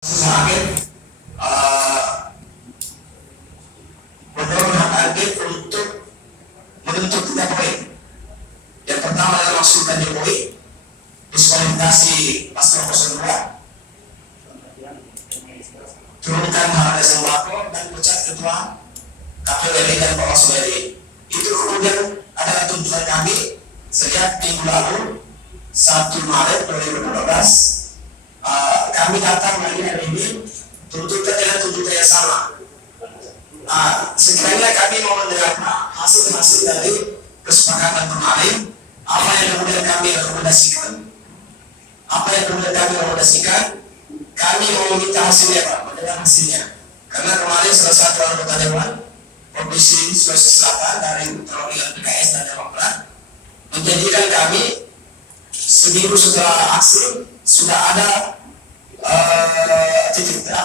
Semakin mendorong hak angket untuk menuntut 3 poin. Yang pertama adalah maksudkan Jokowi, diskualifikasi paslon 02, turunkan harga sembako dan pecat ketua KPU RI dan Bawaslu RI. Itu kemudian adalah tuntutan kami sejak minggu lalu 1 Maret 2012. Kami datang lagi hari ini tuntutan dengan tuntutan yang sama. Sekiranya kami mau mendengar hasil-hasil dari kesepakatan kemarin, apa yang kemudian kami rekomendasikan, kami mau meminta hasilnya Pak, mendengar hasilnya. Karena kemarin salah satu anggota Dewan Provinsi Sulawesi Selatan dari perwakilan PKS dan Demokrat menjanjikan kami seminggu setelah aksi sudah ada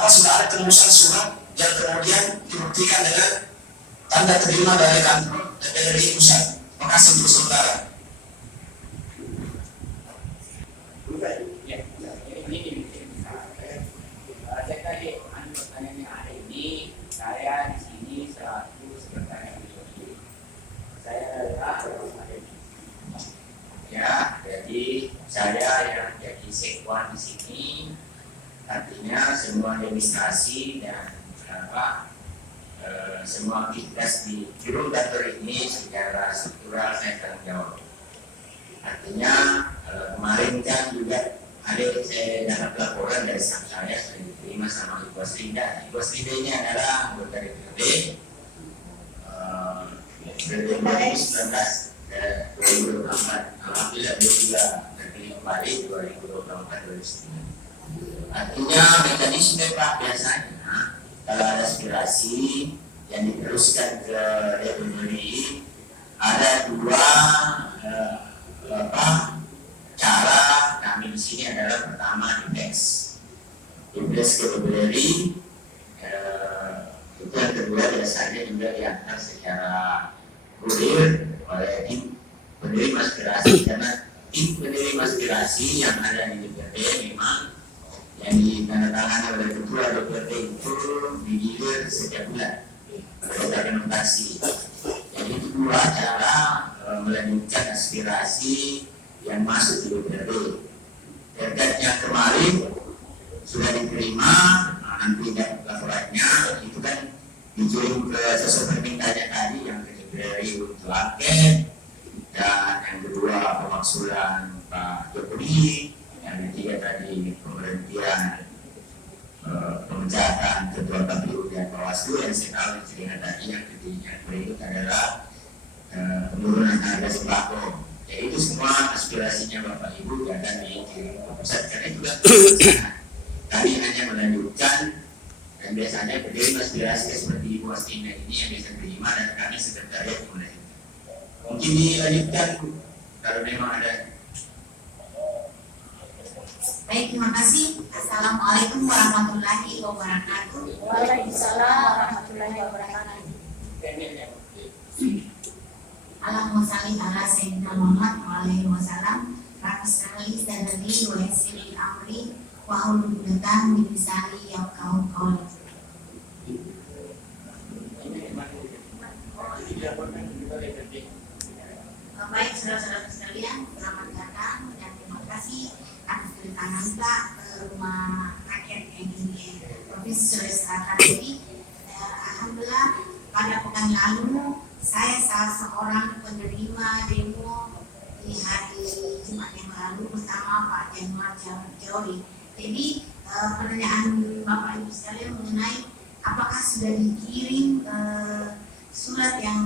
sudah ada tembusan surat yang kemudian dibuktikan dengan tanda terima dari kantor DPRD pusat. Makasih untuk saudara. Saya tadi pertanyaan yang ada ini, saya di sini selaku sekretaris pribadi. Saya adalah ya, jadi saya yang jadi sekwan di sini. Artinya semua administrasi dan semua aktivitas di Juru Kantor ini secara struktural saya tanggung jawab. Artinya kemarin kan juga saya dapat laporan dari staff saya sudah diterima sama Ibu Asrinda. Ibu Asrinda ini adalah anggota DPRD 2019 dan 2024. Alhamdulillah dia juga terpilih kembali 2024-2029. Artinya mekanisme Pak biasanya kalau ada aspirasi yang diteruskan ke DPRD ada 2 cara kami di sini adalah pertama di teks ke DPRD, itu yang kedua biasanya juga diantar secara kurir oleh tim penerima aspirasi, karena tim penerima aspirasi yang ada di DPRD memang yang ditandatangani oleh ketua DPRD itu digilir setiap bulan dokumentasi. Jadi itu 2 cara melanjutkan aspirasi yang masuk di DPRD. Terkait yang kemarin sudah diterima, nanti laporannya itu kan dikirim ke sesuai permintaannya tadi yang ke DPRD untuk angket, dan yang kedua pemaksulan Pak Jokowi, yang ketiga tadi pemberhentian pemecatan ketua KPU dan Bawaslu yang saya tahu dengan tadi yang ketiga berikut adalah penurunan harga sembako. Ya itu semua aspirasinya Bapak Ibu dan dikirim ke pusat, karena juga kami hanya melanjutkan dan biasanya penerima aspirasi seperti Ibu Astina ini yang biasa terima dan kami sekretariat melanjutkan. Mungkin dilanjutkan kalau memang ada. Baik, terima kasih. Assalamualaikum warahmatullahi wabarakatuh. Waalaikumsalam warahmatullahi wabarakatuh. Allahumma shalli ala sayyidina Muhammad wa alihi wasallam. Rabbi shrah li sadri wa yassir li amri wa hlul 'uqdatam min lisani yafqahu qawli. Baik, saudara-saudara sekalian, selamat datang dan terima kasih atas kedatangan Anda ke rumah rakyat yang di Provinsi Sulawesi Selatan ini. Alhamdulillah pada pekan lalu saya salah seorang penerima demo di hari Jumat yang lalu bersama Pak Januar Jauri. Jadi pertanyaan Bapak Ibu sekalian mengenai apakah sudah dikirim surat yang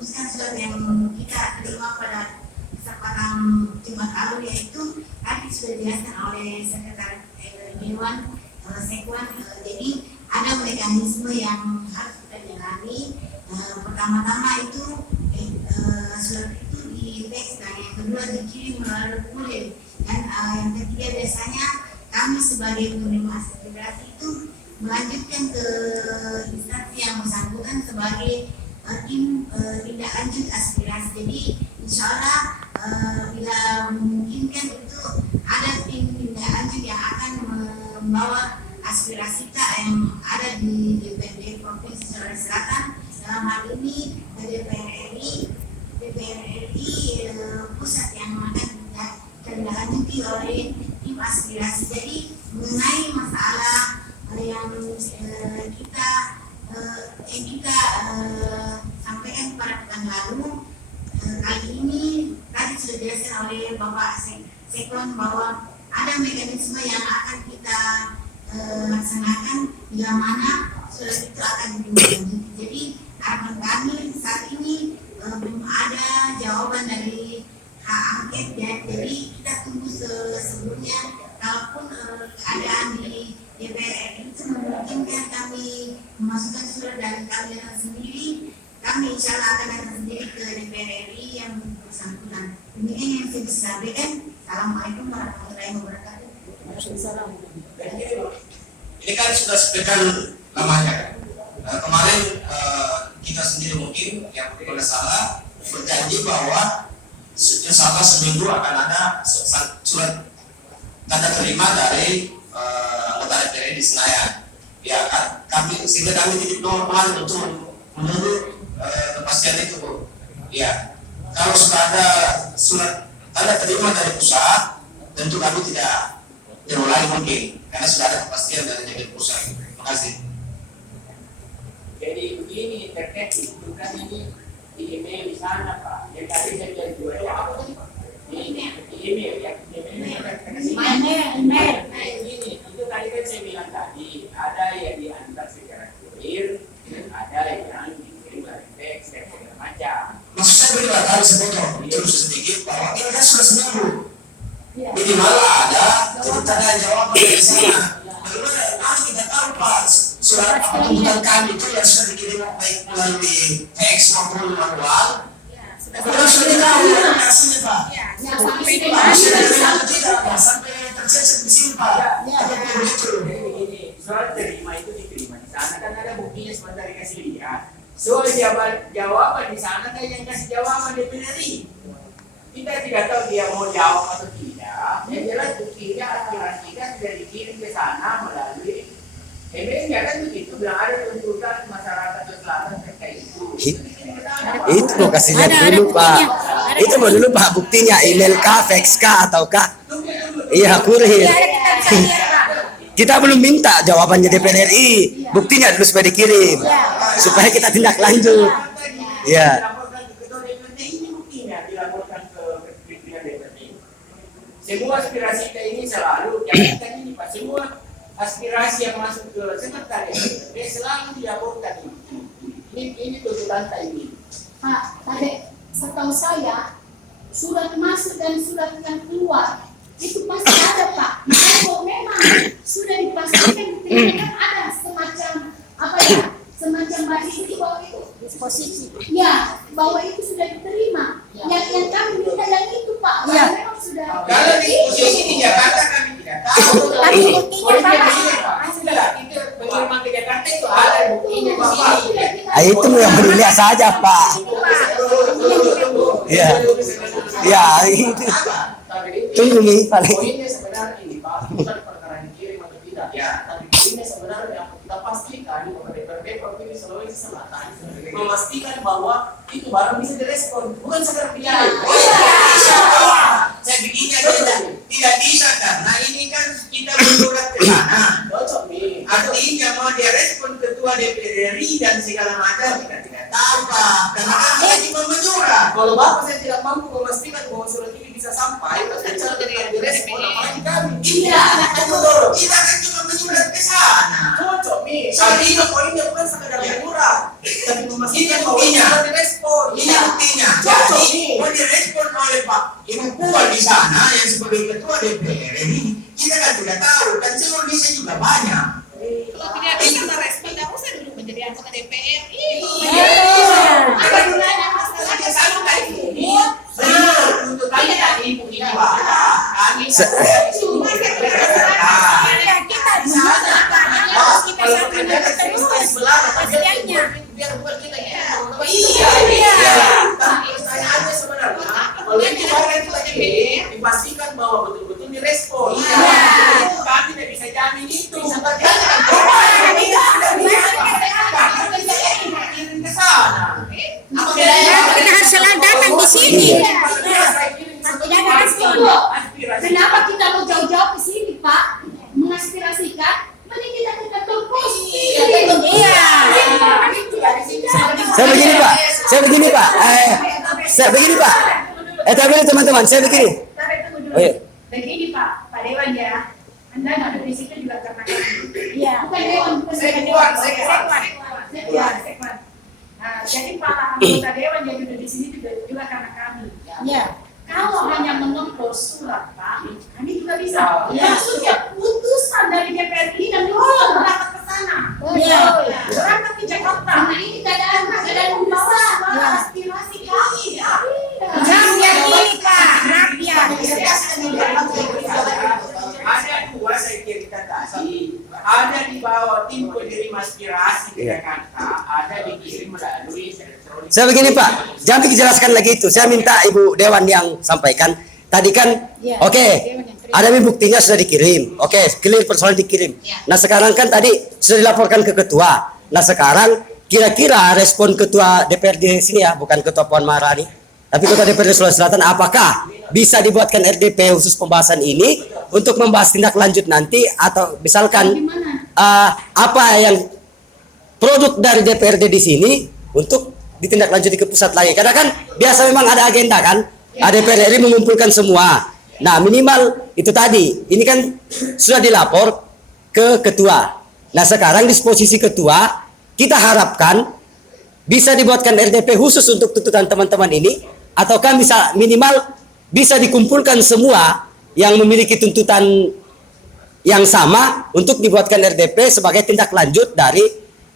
surat yang kita terima pada kesempatan Jumat lalu, yaitu tadi sudah dijelaskan oleh Sekretaris Dewan Sekwan. Jadi ada mekanisme yang harus kita jalani. Pertama-tama itu surat itu di teks, dan yang kedua dikirim melalui kurir, dan yang ketiga biasanya kami sebagai penerima aspirasi itu melanjutkan ke instansi yang bersangkutan sebagai tim tindak lanjut aspirasi. Jadi insya Allah bila memungkinkan itu ada tim tindak lanjut yang akan membawa aspirasi kita yang ada di DPRD Provinsi Sulawesi Selatan, dalam hal ini DPR RI pusat yang akan ditindaklanjuti oleh tim aspirasi. Jadi mengenai masalah yang kita sampaikan pada pekan lalu, kali ini tadi sudah dijelaskan oleh Bapak Sekon bahwa ada mekanisme yang akan kita laksanakan bila mana surat itu akan ditindaklanjuti. Jadi harapan kami saat ini belum ada jawaban dari hak angket ya. Jadi kita tunggu sebelumnya, kalaupun keadaan di DPR itu memungkinkan kami memasukkan surat dari kalian sendiri, kami insya Allah akan datang sendiri ke DPR RI yang bersangkutan. Demikian yang saya bisa sampaikan. Assalamualaikum warahmatullahi wabarakatuh. Ini kan sudah sepekan lamanya. Kemarin kita sendiri mungkin yang tidak salah berjanji bahwa insya Allah seminggu akan ada surat tanda terima dari anggota DPR di Senayan. Ya kan, sehingga kami titip nomor kemarin untuk menunggu kepastian itu, Bu. Ya, kalau sudah ada surat tanda terima dari pusat, tentu kami tidak terulangi mungkin, karena sudah ada kepastian dari pusat. Terima kasih. Jadi begini, terkait itu kan ini di email di sana Pak. Yang tadi saya bilang juga ya apa tadi Pak? Di email ya, email. Ini itu tadi kan saya bilang tadi ada yang diantar secara kurir, ada yang dikirim dari teks dan segala macam. Maksud saya begini, tadi sepotong terus sedikit bahwa ini kan sudah seminggu. Minimal ada tanda jawab dari sana. Bagaimana harus kita tahu Pak, surat tuntutan kami itu yang sudah dikirim baik melalui teks maupun manual. Sudah tahu hasilnya Pak. Sampai tercecer di sini Pak. Begini, soal terima itu diterima di sana kan ada buktinya sebentar dikasih lihat. Soal jawaban di sana kan yang kasih jawaban DPR RI. Kita tidak tahu dia mau jawab atau tidak. Yang jelas buktinya aspirasi kita sudah dikirim ke sana melalui emailnya kan begitu. Bilang ada tuntutan masyarakat selatan terkait itu. Itu mau kasih lihat dulu Pak. Itu mau dulu Pak buktinya email kah, fax kah ataukah? Iya kurir. Kita belum minta jawabannya DPR RI. Buktinya dulu supaya dikirim, supaya kita tindak lanjut. Iya. Semua aspirasi kita ini selalu, jangan ini Pak, semua aspirasi yang masuk ke sekretariat dia selalu dilaporkan ini tuntutan ini. Pak, tadi setahu saya surat masuk dan surat yang keluar itu pasti ada Pak. Kalau memang sudah dipastikan kan ada semacam apa ya, semacam bagi itu bahwa itu disposisi. Ya, bahwa itu sudah diterima. Yang kami minta yang itu Pak. Ya. Memang sudah. Kalau disposisi di Jakarta kami tidak tahu. Tapi buktinya Pak. Sudah, itu pengiriman ke Jakarta itu ada buktinya di sini. Itu yang berdilihat saja Pak. Iya. Ya itu. Tunggu nih paling. Poinnya sebenarnya ini Pak, bukan perkara dikirim atau tidak. Ya, tapi poinnya sebenarnya yang kita pastikan kepada DPRD Provinsi Sulawesi Selatan memastikan bahwa itu barang bisa direspon, bukan sekedar dikirim. Saya begini aja, tidak bisa karena ini kan kita bersurat ke sana. Cocok nih. Artinya mau direspon ketua DPR RI dan segala macam kita tidak tahu Pak, karena kita cuma menyurat. Kalau Bapak saya tidak mampu memastikan bahwa surat ini bisa sampai, saya tidak direspon apalagi kami. Iya, kita kan cuma menyurat ke sana. Cocok nih. Tapi itu poinnya bukan sekedar menyurat, tapi memastikan bahwa buktinya. sudah direspon. Ini buktinya. Cocok Jadi nih. mau direspon oleh Pak Ibu Puan di sana yang sebagai ketua DPR RI, kita kan tidak tahu dan seluruh Indonesia juga banyak. Kalau tidak bisa merespon, tidak usah dulu menjadi anggota DPR. Ada gunanya masalahnya sama kayak ini. Benar, untuk kami tadi begini Pak. Kami Cuma kita di sana, kalau kerja kan di sebelah, hasilnya. biar bukan kita ya. Iya. Tapi pertanyaannya sebenarnya, kalau itu orang kita ini dipastikan bahwa betul-betul direspon. Kami tidak bisa jamin itu. Kita harus selalu datang di sini. Tidak ada respon. Kenapa kita mau jauh-jauh ke sini, Pak? Mengaspirasikan, mending kita ke kampus. Iya. Saya begini Pak, saya begini Pak. Tapi teman-teman, saya begini. Oh, iya. Begini Pak Dewan ya, Anda nggak ada di situ juga karena iya. Bukan Dewan, Sekwan. Nah, jadi para anggota Dewan yang ada di sini juga karena kami. Ya. Kalau hanya menempel surat Pak, kami juga bisa. Maksudnya putusan dari DPR ini dan dihoror berangkat ke sana. Iya. Berangkat ke Jakarta. Nah ini keadaan membawa aspirasi kami. Rakyat ini Pak, rakyat. Ada dua saya kira tadi. Ada di bawah tim penerima aspirasi di Jakarta, ada dikirim melalui elektronik. Saya begini Pak, jangan dijelaskan lagi itu. Saya minta Ibu Dewan yang sampaikan. Tadi kan, oke, ada buktinya sudah dikirim. Oke, clear persoalan dikirim. Nah sekarang kan tadi sudah dilaporkan ke ketua. Nah sekarang kira-kira respon ketua DPRD sini ya, bukan ketua Puan Maharani, tapi ketua DPRD Sulawesi Selatan, apakah bisa dibuatkan RDP khusus pembahasan ini untuk membahas tindak lanjut nanti, atau misalkan apa yang produk dari DPRD di sini untuk ditindaklanjuti ke pusat lagi, karena kan biasa memang ada agenda kan, DPRD RI mengumpulkan semua. Nah minimal itu tadi, ini kan sudah dilapor ke ketua. Nah sekarang di posisi ketua, kita harapkan bisa dibuatkan RDP khusus untuk tuntutan teman-teman ini, ataukah bisa minimal bisa dikumpulkan semua yang memiliki tuntutan yang sama untuk dibuatkan RDP sebagai tindak lanjut dari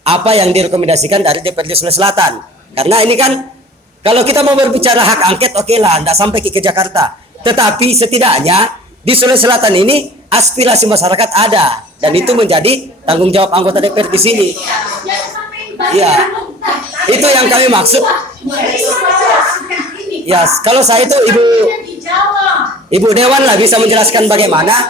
apa yang direkomendasikan dari DPRD Sulawesi Selatan. Karena ini kan kalau kita mau berbicara hak angket, oke lah, tidak sampai ke Jakarta. Tetapi setidaknya di Sulawesi Selatan ini aspirasi masyarakat ada, dan itu menjadi tanggung jawab anggota DPR di sini. Iya, itu yang kami maksud. Ya, kalau saya itu Ibu Dewan lah bisa menjelaskan bagaimana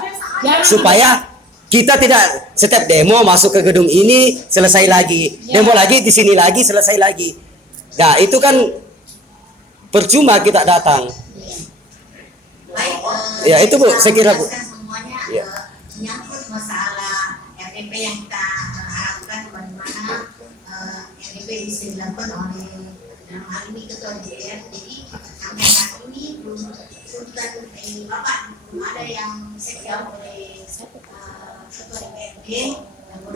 supaya kita tidak setiap demo masuk ke gedung ini selesai lagi, demo lagi di sini lagi selesai lagi. Nah itu kan percuma kita datang. Ya itu Bu, saya kira Bu. Semuanya Ya. menyangkut masalah RDP yang kita harapkan bagaimana RDP bisa dilakukan oleh dalam hal ini ketua DPR. Jadi sampai saat ini belum tuntutan dari Bapak belum ada yang disesuaikan oleh ketua DPRD.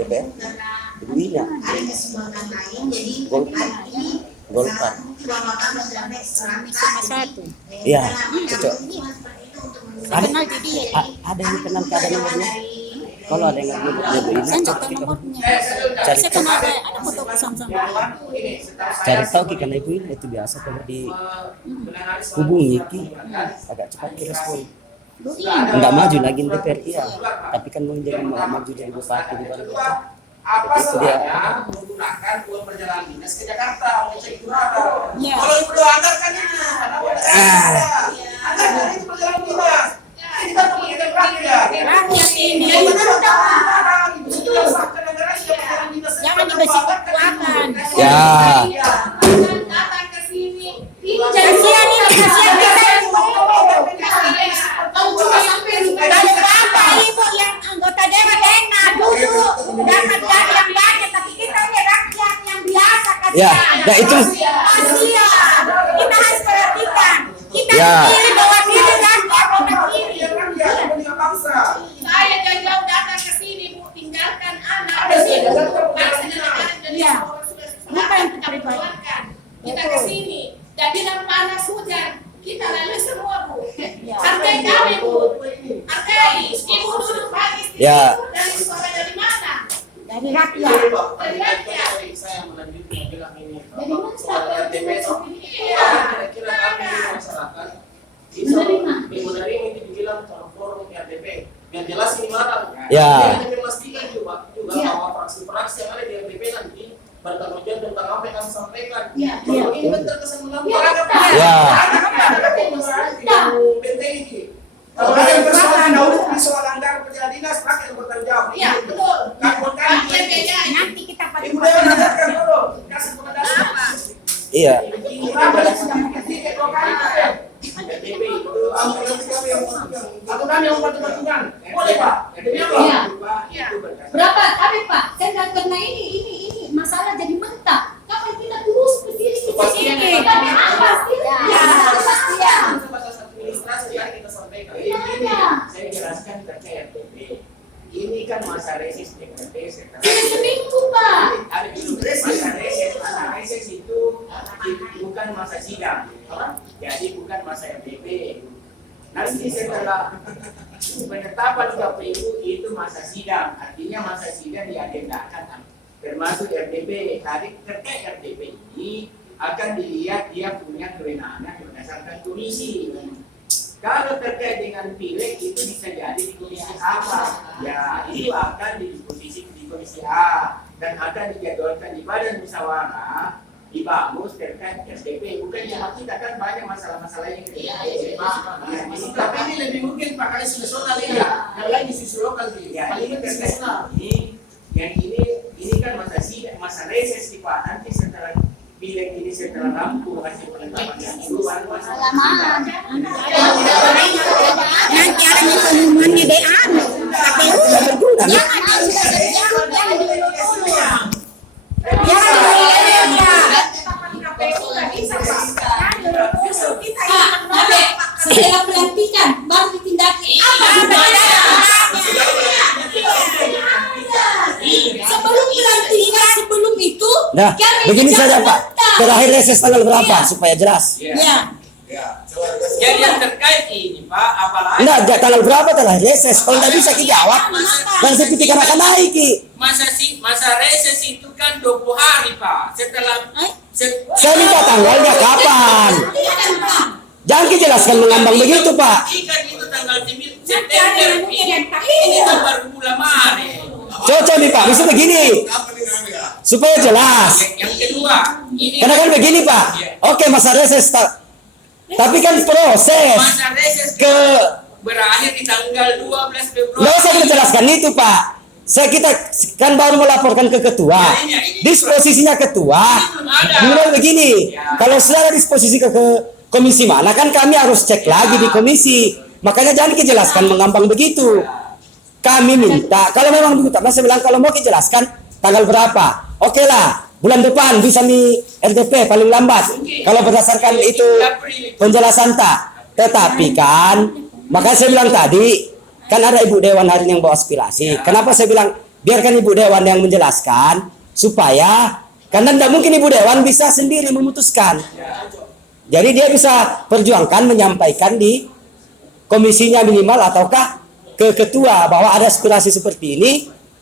DPR? Karena Iya. ada kesempatan lain, jadi Golkar. hari ini Golkar. Bapak sampai satu. Iya, cocok. Ada yang kenal keadaan nomornya? Kalau ada yang nggak nomornya Bu, ini cari tahu Ki, karena Ibu ini itu biasa kalau dihubungi Ki agak cepat direspon. Enggak maju lagi di DPR ya, tapi kan mau jadi maju jadi bupati di mana itu. Apa Itu dia. salahnya menggunakan uang perjalanan dinas ke Jakarta untuk cek curhatan? Kalau Ibu Dewan anggarkan itu, karena uang anggarkan itu perjalanan dinas. Kita kepentingan rakyat. Rakyat ini. Jangan dibersikukuakan. Ya. Datang ke sini. Kasihan ini, kasihan kita. Kalau cuma sampai kalau Bapak Ibu yang anggota dewan dengar duduk dapat dari yang banyak, tapi kita ini rakyat yang biasa Ya, kasihan. nah itu. Kasihan. Kita harus perhatikan. Kita Ya. pilih bahwa pilih rakyat kita pilih. Saya jauh-jauh datang ke sini, Bu, tinggalkan anak di sini. Bangsa dan negara Indonesia. Bukan kita perjuangkan. Kita ke sini. Dan bilang panas hujan, kita lalui semua, Bu. Hargai kami, Bu. Hargai. Ibu duduk pagi. Ya. Dari suara dari mana? Dari rakyat. Dari rakyat. Saya melanjutkan bilang ini. Dari masyarakat. Iya. Kira-kira kami masyarakat bisa menerima itu dibilang calon forum RDP. Yang jelas ini mana? Ya. Kita memastikan juga bahwa fraksi-fraksi yang ada di RDP nanti bertanggung jawab tentang apa yang kami sampaikan. Kalau ini kan terkesan melampaukan. Ya. Kalau ada yang persoalan dahulu di soal anggaran perjalanan dinas, rakyat bertanggung jawab. Iya, betul. Nanti kita pakai Ibu Dewan ajarkan dulu. Kasih rekomendasi. Iya. Kenapa yang sudah tiket 2 kali pakai? RDP itu Atau kami yang bantu-bantukan. Boleh Pak. Iya. itu berdasarkan Berapa? Tapi Pak, saya nggak karena ini masalah jadi mentah. Kapan kita urus ke sini ke sini? Tapi apa sih? Ya, kepastian. Batas administrasi yang kita sampaikan. saya jelaskan terkait RDP. Ini kan masa reses DKP setelah Sudah seminggu Pak. ada dulu masa reses itu bukan masa sidang, jadi bukan masa RDP. Nanti setelah penetapan KPU itu masa sidang, artinya masa sidang diagendakan termasuk RDP. Tadi terkait RDP ini akan dilihat dia punya kewenangan berdasarkan komisi. Kalau terkait dengan pileg itu bisa jadi di komisi apa? Ya itu akan didiskusi di komisi A dan akan dijadwalkan di badan musyawarah di Bamus terkait RDP. Bukan cuma kita kan banyak masalah-masalah yang kita Tapi ini lebih mungkin Pak kali nasional ya. Yang lain isu lokal sih. ya Paling ini kan terkait nasional. yang ini kan masa sidang, masa reses di Pak. Nanti setelah pileg ini setelah rampung hasil penetapan itu baru masa sidang. nanti ada pengumumannya deh KPU. Pak, setelah pelantikan baru ditindaki. Sebelum pelantikan, sebelum itu Nah, kami begini bicara saja Pak. mentah. Terakhir reses tanggal berapa supaya jelas? Ya. Jadi yang terkait ini Pak, apalagi Enggak, tanggal berapa terakhir reses? Kalau tidak bisa kita jawab, dan saya pikir akan naik Ki. masa reses itu kan 20 hari Pak. Setelah Saya minta tanggalnya kapan? Jangan kita jelaskan mengambang begitu Pak. Kan itu tanggal 9 September. Ini kan baru bulan Maret. Cocok nih Pak, bisa begini. Supaya jelas. Yang kedua, ini Karena kan begini Pak. Oke, masa reses tapi kan proses masa reses ke berakhir di tanggal 12 Februari. nggak usah kita jelaskan itu Pak. Kita kan baru melaporkan ke ketua. Disposisinya ketua. Bilang begini, kalau sudah ada disposisi ke komisi mana kan kami harus cek lagi di komisi. Makanya jangan dijelaskan mengambang begitu. Kami minta, kalau memang begitu, saya bilang kalau mau dijelaskan tanggal berapa. Oke lah, bulan depan bisa mi RDP paling lambat. Kalau berdasarkan itu penjelasan tak. Tetapi kan, makanya saya bilang tadi, kan ada Ibu Dewan hari ini yang bawa aspirasi. Kenapa saya bilang biarkan Ibu Dewan yang menjelaskan supaya karena tidak mungkin Ibu Dewan bisa sendiri memutuskan. Jadi dia bisa perjuangkan menyampaikan di komisinya minimal ataukah ke ketua bahwa ada aspirasi seperti ini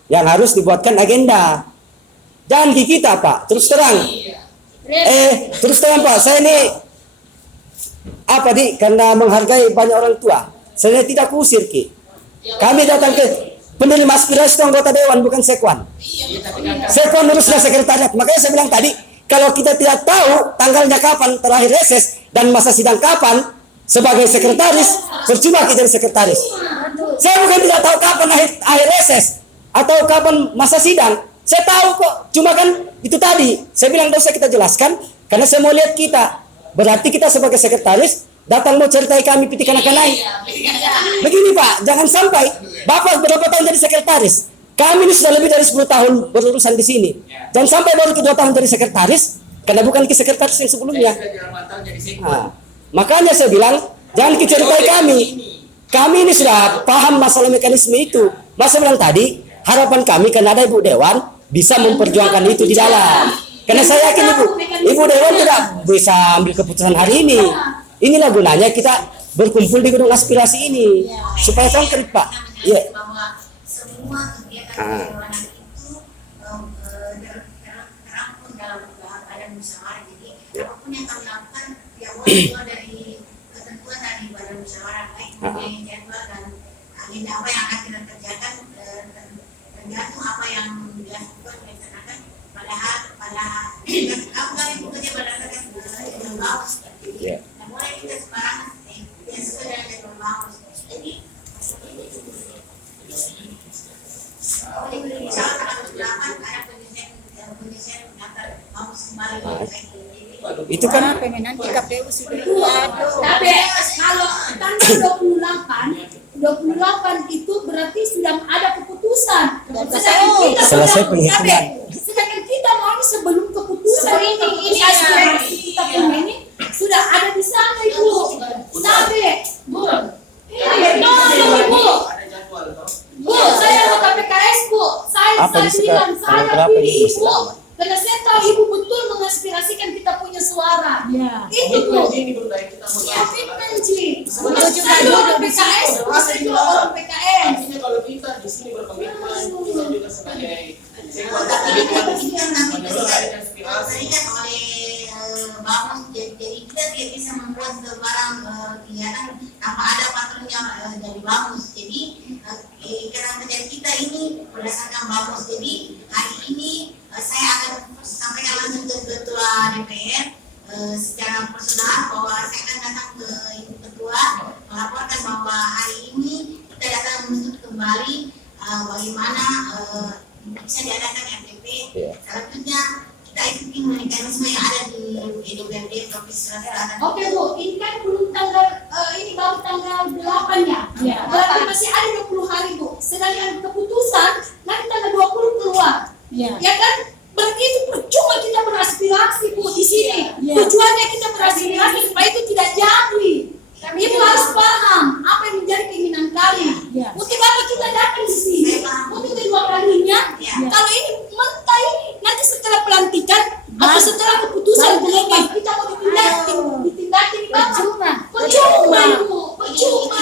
yang harus dibuatkan agenda. Jangan di kita Pak, terus terang. Terus terang Pak, saya ini karena menghargai banyak orang tua, saya tidak kusir Ki. Kami datang ke penerima aspirasi itu anggota dewan bukan sekwan. Sekwan urusnya sekretariat. Makanya saya bilang tadi, kalau kita tidak tahu tanggalnya kapan terakhir reses dan masa sidang kapan sebagai sekretaris, percuma kita jadi sekretaris. Saya bukan tidak tahu kapan akhir reses atau kapan masa sidang. Saya tahu kok, cuma kan itu tadi. Saya bilang tidak usah kita jelaskan karena saya mau lihat kita. Berarti kita sebagai sekretaris datang mau ceritai kami pitikan akan naik. Begini Pak, jangan sampai Bapak berapa tahun jadi sekretaris. Kami ini sudah lebih dari 10 tahun berurusan di sini. Jangan sampai baru 2 tahun jadi sekretaris karena bukan sekretaris yang sebelumnya. Nah, makanya saya bilang jangan diceritai kami. Kami ini sudah paham masalah mekanisme itu. Masa bilang tadi harapan kami karena ada Ibu Dewan bisa memperjuangkan itu di dalam. Karena saya yakin Ibu Dewan tidak bisa ambil keputusan hari ini. Inilah gunanya kita berkumpul di gedung aspirasi ini supaya konkret Pak. Iya. Bahwa semua kegiatan kedewanan itu terangkum dalam badan musyawarah. Jadi apapun yang kami lakukan diawali dari ketentuan dari badan musyawarah, baik mempunyai jadwal dan agenda apa yang akan kita kerjakan tergantung apa yang dilakukan dilaksanakan. Padahal kamu kami bekerja berdasarkan jadwal bawas. Jadi mulai kita sekarang yang sesuai dengan jadwal bawas. Jadi insya Allah tanggal 28 ada penyelesaian daftar bamus kembali. Itu kan nanti KPU sudah buat. Tapi kalau tanggal 28 itu berarti sudah ada keputusan. Selesai penghitungan. Sedangkan kita mau sebelum keputusan ini aspirasi kita punya ini sudah ada di sana Ibu. Sampai Bu. Ada jadwal toh. Bu, saya anggota PKS Bu. Apa Saya di bilang tanggal saya berapa pilih ini? Ibu. Karena saya tahu Ibu betul mengaspirasikan kita punya suara. Ya. Itu Bu. Ini dulu dari kita mau bahas. Komitmen Ji. Betul juga, Saya orang duduk di sini. PKS, saya juga orang PKS. Artinya kalau kita di sini berkomitmen, kita juga sebagai sebuah Tapi komitmen ini kan nanti menyeluruhkan aspirasi. tadi kan oleh bamus, jadi kita tidak bisa membuat sebarang kegiatan tanpa ada patronnya dari bamus. Jadi kerangka kita ini berdasarkan bamus. Jadi hari ini saya akan sampaikan langsung ke ketua DPR secara personal bahwa saya akan datang ke ibu ketua melaporkan bahwa hari ini kita datang menuntut kembali bagaimana bisa diadakan RTP. Selanjutnya kita ikuti mekanisme yang ada di DPRD Provinsi Sulawesi Selatan. Oke Bu, ini kan belum tanggal, ini baru tanggal 8 ya. Ya. Berarti masih ada 20 hari Bu. Sedangkan keputusan nanti tanggal 20 keluar. Ya. Ya kan? Berarti itu percuma kita beraspirasi Bu di sini. Ya. Tujuannya kita beraspirasi supaya itu tidak jadi. Ibu harus paham apa yang menjadi keinginan kami. Ya. Untuk apa kita datang di sini? Untuk kedua kalinya. Ya. Kalau ini mentah ini nanti setelah pelantikan atau setelah keputusan keluar kita mau ditindaki di bawah. Percuma Ibu, percuma.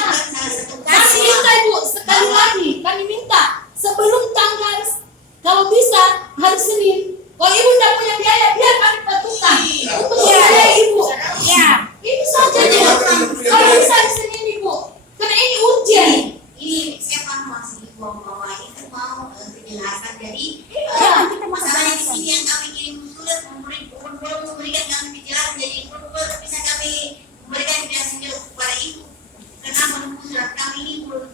Kami minta Ibu sekali lagi, kami minta sebelum tanggal, kalau bisa hari Senin. Kalau Ibu tidak punya biaya, biar kami patungan untuk biaya Ibu. Ya. Itu saja Ibu. Kalau bisa hari Senin Ibu, karena ini urgent. Ini saya paham maksud ibu bahwa itu mau penjelasan. Jadi Kita masalahnya di sini yang kami kirim surat memberikan kami penjelasan. Jadi belum bisa kami memberikan penjelasan kepada ibu karena menunggu surat kami ini belum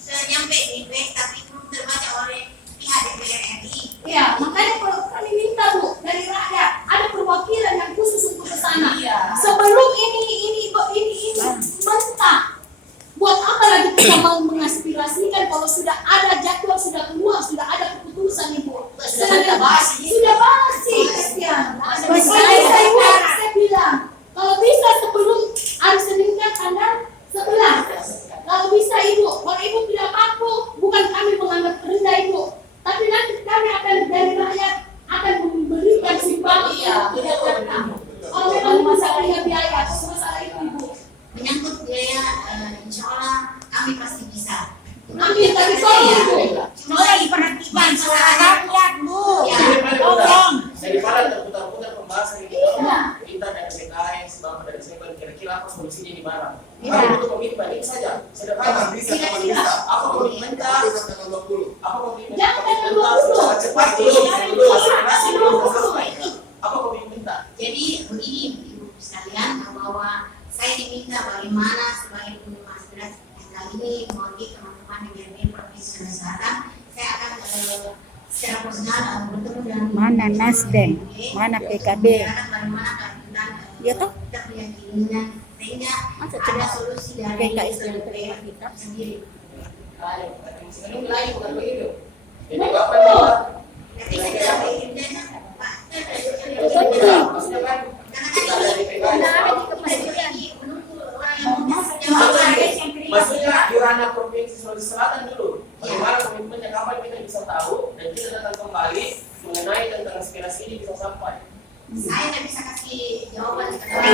sampai di DPR tapi belum terbaca oleh pihak DPR RI. Ya, makanya kalau kami minta Bu dari rakyat ada perwakilan yang khusus untuk ke sana. Sebelum ini mentah. Buat apa lagi kita mau mengaspirasikan kalau sudah ada jadwal, sudah keluar, sudah ada keputusan Ibu. Sudah basi. Kasihan. Saya bilang kalau bisa sebelum hari Senin kan tanggal 11. Kalau bisa Ibu, kalau Ibu tidak mampu, bukan kami menganggap rendah Ibu, tapi nanti kami akan dari rakyat akan memberikan sumbangan tidak terkam. Kalau memang masalah biaya, masalah itu Ibu. Menyangkut biaya, insya Allah kami pasti bisa. Amin, tapi tolong Ibu. Cuma diperhatikan masalahnya. Rakyat Bu. Ya. Daripada terputar-putar pembahasan ini, Iya. kita dari PKS, Bapak dari Semen, kira-kira apa solusinya di Barang? Iya. Kalau butuh komitmen, ini saja. Sederhana. Apa komitmen kita? Apa komitmen? Jangan Komitmen tanggal kita 20. secara cepat dulu, aspirasi belum selesai. Apa komitmen kita? Jadi begini ibu sekalian bahwa saya diminta bagaimana sebagai penerima aspirasi yang kali ini mewakili teman-teman DPRD Provinsi Sulawesi Selatan, saya akan secara personal bertemu dengan Mana Nasdem, mana PKB. bagaimana kelanjutan Ya toh? kita punya keinginan sehingga Masa ada cuma solusi dari PKS yang DPR terima kita? sendiri. Ayo, ini lain bukan begitu. Jadi Bapak juga Nanti kita berindah Pak. maksudnya kan Karena kita kan dari ini PKS. menunggu orang yang mau masuk jabatan. Maksudnya di ranah Provinsi Sulawesi Selatan dulu. Bagaimana komitmennya, kapan kita bisa tahu dan kita datang kembali mengenai tentang aspirasi ini bisa sampai. Saya nggak bisa kasih jawaban karena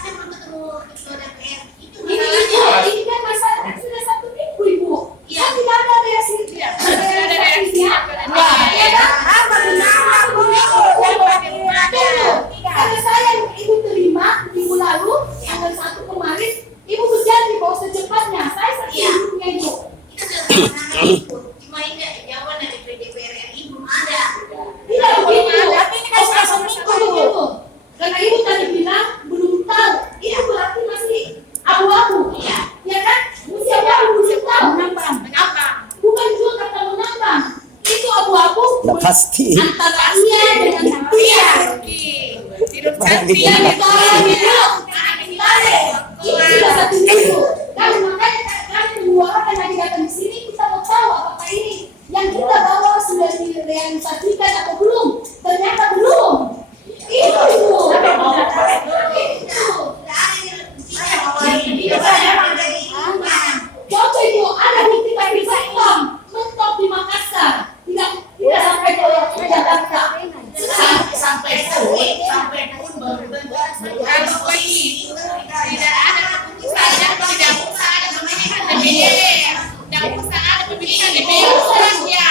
saya belum ketemu ketua DPR. Itu masalahnya. Ini kan masalah sudah 1 minggu Ibu. Iya. Kan tidak ada reaksi. Ya kan? Apa benar Bu? Karena saya yang Ibu terima minggu lalu tanggal 1 kemarin, Ibu berjanji bahwa secepatnya saya satunya Ibu. Kita sudah sama-sama ikut. Cuma ini jawaban dari DPR RI belum ada. Tidak begitu. Tapi ini kan sudah seminggu. Begitu. Karena Ibu tadi bilang belum tahu. Itu berarti masih abu-abu. Iya. Ya kan? Masih abu-abu belum tahu. Mengapa? pasti. Antara iya dengan dia. Hidup cantik. Yang ditarik itu, itu sudah satu minggu. Dan makanya kami menyuarakan lagi datang di sini, kita mau tahu apakah ini yang kita bawa sudah direalisasikan atau belum. Ternyata belum. Itu. Contoh itu ada di kita bisa hitam mentok di Makassar, tidak sampai ke Jakarta. sampai pun baru kalau ini tidak ada tidak usah ada pemilihan DPR, tidak usah ada pemilihan DPR ya.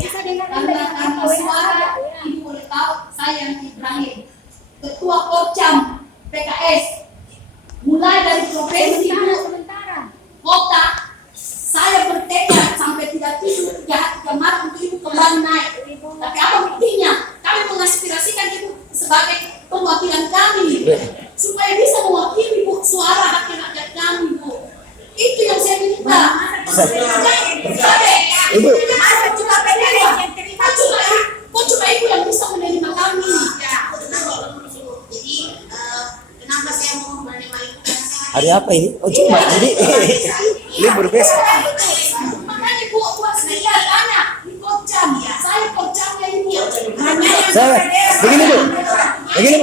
Bisa saja karena suara ibu boleh tahu saya yang Ibrahim, ketua Porcam PKS, mulai dari provinsi kota, saya bertekad sampai tidak tidur 3 malam untuk ibu kembali naik. Tapi apa buktinya? Kami mengaspirasikan ibu sebagai perwakilan kami supaya bisa mewakili bu suara hak rakyat kami bu. Itu yang saya minta. Ibu, Kok cuma ibu yang bisa menerima kami? Jadi kenapa saya mau menerima itu? Karena saya hari apa ini? Oh cuma jadi libur besok. Makanya buat sekitar anak di Porcam. Saya Porcamnya ibu. Saya begini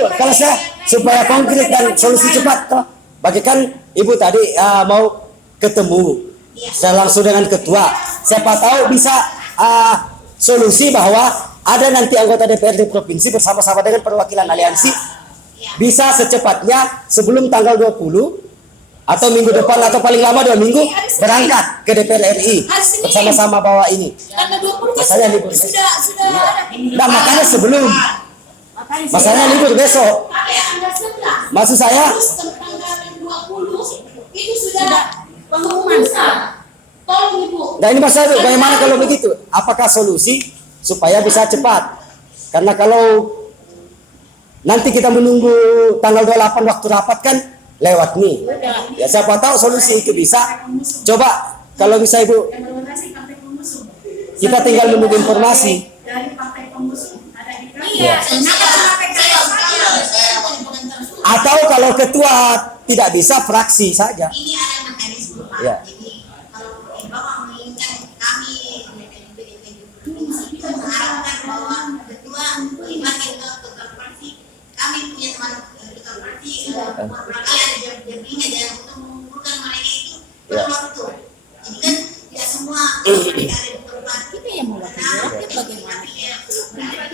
bu, kalau saya supaya konkret dan solusi cepat toh, bagikan ibu tadi mau ketemu saya langsung dengan ketua, siapa tahu bisa solusi bahwa ada nanti anggota DPRD provinsi bersama-sama dengan perwakilan aliansi bisa secepatnya sebelum tanggal 20 atau minggu depan atau paling lama 2 minggu berangkat ke DPR RI bersama-sama bawa ini. Karena 20 Masalahnya libur besok. sudah ada. Nah makanya sebelum masalahnya libur besok. Anda sebelah. Maksud saya Terus tanggal 20 itu sudah pengumuman. Tolong ibu. nah ini masalah itu, bagaimana kalau begitu? Apakah solusi supaya bisa cepat? Karena kalau nanti kita menunggu tanggal 28 waktu rapat kan lewat nih. Ya siapa tahu solusi itu bisa. Coba kalau bisa ibu, kita tinggal menunggu informasi. Dari partai pengusung ada di Ya. Atau kalau ketua tidak bisa fraksi saja. ini ada mekanisme Pak. Ya. Jadi kalau Bapak menginginkan kami kita mengharapkan bahwa ketua melibatkan ketua parti, kami punya teman ketua parti barangkali ada jaminan dan untuk mengumpulkan mereka itu Ya. perlu waktu. Jadi kan tidak semua mereka ada di tempat kita yang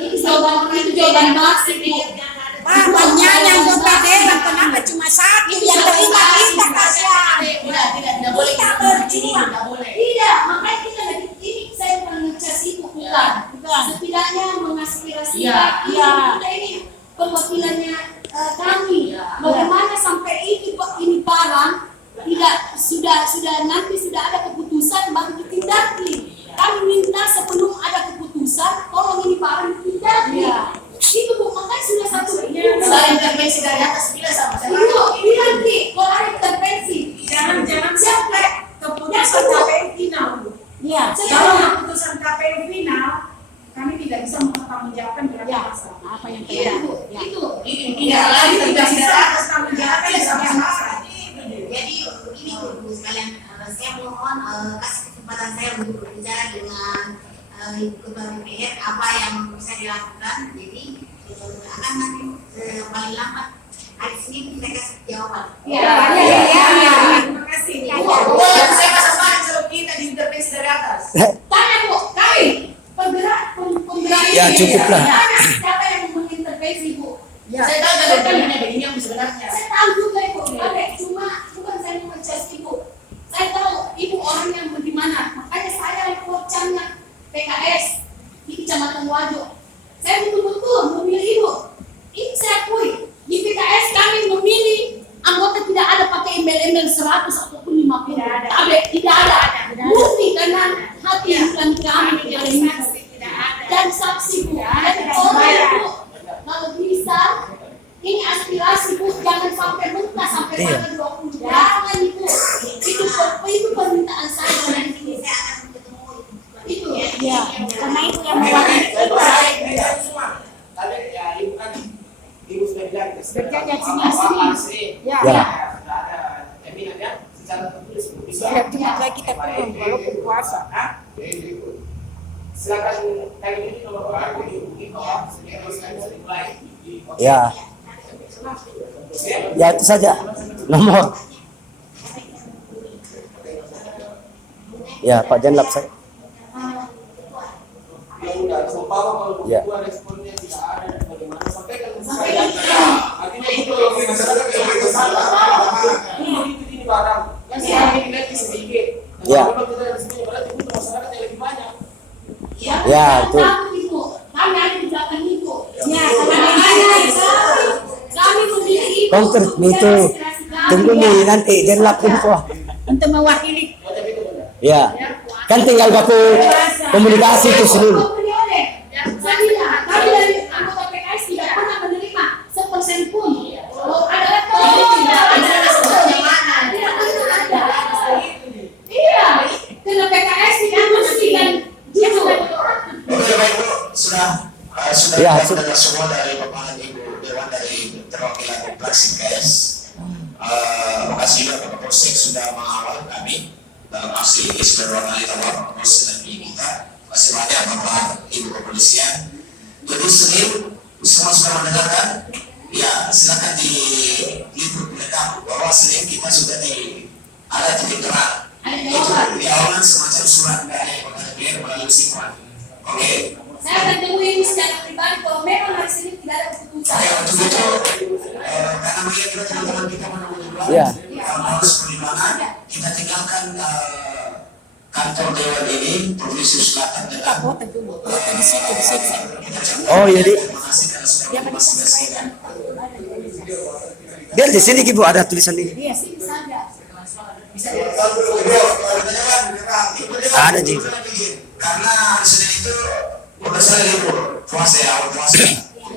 Ini jawaban masih bu. Makanya yang DPR kenapa cuma satu yang terima kita kasihan. tidak boleh Kita berjuang. Tidak, makanya kita lagi ini saya bukan ngecas ibu bukan. Setidaknya mengaspirasikan kita ini perwakilannya kami. Bagaimana sampai ini barang tidak sudah nanti sudah ada keputusan baru ditindaki. Kami minta sebelum ada keputusan tolong ini barang ditindaki. Itu bu, makanya sudah satu minggu. Saya intervensi dari atas bila sama saya. Bilang di kalau ada intervensi. Jangan Sampai keputusan KPU final. Iya. Kalau keputusan KPU final, kami tidak bisa mempertanggungjawabkan berapa pasal. Apa yang Iya, terjadi? Bu. Ya. Itu. Tidak lagi Tidak bisa tidak atas tanggung jawabkan sama-sama. Jadi begini Bu sekalian, saya mohon kasih kesempatan saya untuk berbicara dengan Ibu Ketua DPR apa yang bisa dilakukan. Jadi akan nanti paling lambat hari Senin kita kasih jawaban. Iya. Terima kasih. saya pasang bahan kalau kita diintervensi dari atas. Tanya bu, kami penggerak. Ya, cukuplah. Siapa yang mengintervensi bu? Saya tahu dari begini yang sebenarnya. Saya tahu juga ibu, cuma bukan saya mengecas ibu. Saya tahu ibu orang yang di mana. Makanya saya Porcamnya PKS di Kecamatan Wajo. Saya betul-betul memilih ibu. Ini saya akui. Di PKS kami memilih anggota tidak ada pakai embel-embel 100 ataupun 50. Tidak ada. Bukti karena hati bukan kami dan saksi bu. Dan orang bu, kalau bisa ini aspirasi bu, jangan sampai mentah sampai tanggal 20. Jangan ibu. Itu permintaan saya. supaya kita turun walaupun puasa. Silakan kali ini nomor orang Ya. Ya itu saja nomor. Ya Pak Janlap saya. Ya. responnya tidak ada dan bagaimana sampaikan saya. Artinya itu kalau masyarakat yang berkesalah ini barang kan sekarang ini lihat sedikit. Ya. Kalau kita dari sini berarti untuk masyarakat yang lebih banyak. Ya itu. Kami ada di belakang itu. Ya, Kami memilih itu. Konkret itu. Tunggu nih nanti Janlap info. untuk mewakili. Ya. Kan tinggal baku komunikasi itu seluruh. Kami dari anggota PKS tidak pernah menerima 1% pun. Oh, ada Iya, karena PKS tidak mesti dan jujur. Oke Bapak Ibu, sudah Ya, dengar semua dari Bapak Ibu Dewan dari perwakilan fraksi PKS. Terima kasih juga Bapak Polsek sudah mengawal kami dalam aksi Isberwanalita Bapak Polsek dan kita. Masih banyak Bapak Ibu Kepolisian. Jadi Senin semua sudah mendengarkan. Ya silakan diliput mereka bahwa Senin kita sudah ada titik terang. Itu diawalkan semacam surat dari Kota DPR melalui Sikwan. Oke. Saya akan temuin secara pribadi kalau memang hari Senin tidak ada keputusan. Oke, untuk itu karena melihat juga teman-teman kita menunggu di luar, Ya. kalau harus pertimbangan, kita tinggalkan kantor Dewan ini Provinsi Selatan dengan Kota dulu, kota di situ. Oh jadi terima kasih karena sudah menginvestasikan. biar di sini Ibu ada tulisan ini. Iya, sini saja. Ada juga. Karena hari Senin itu udah saya libur puasa ya, awal puasa.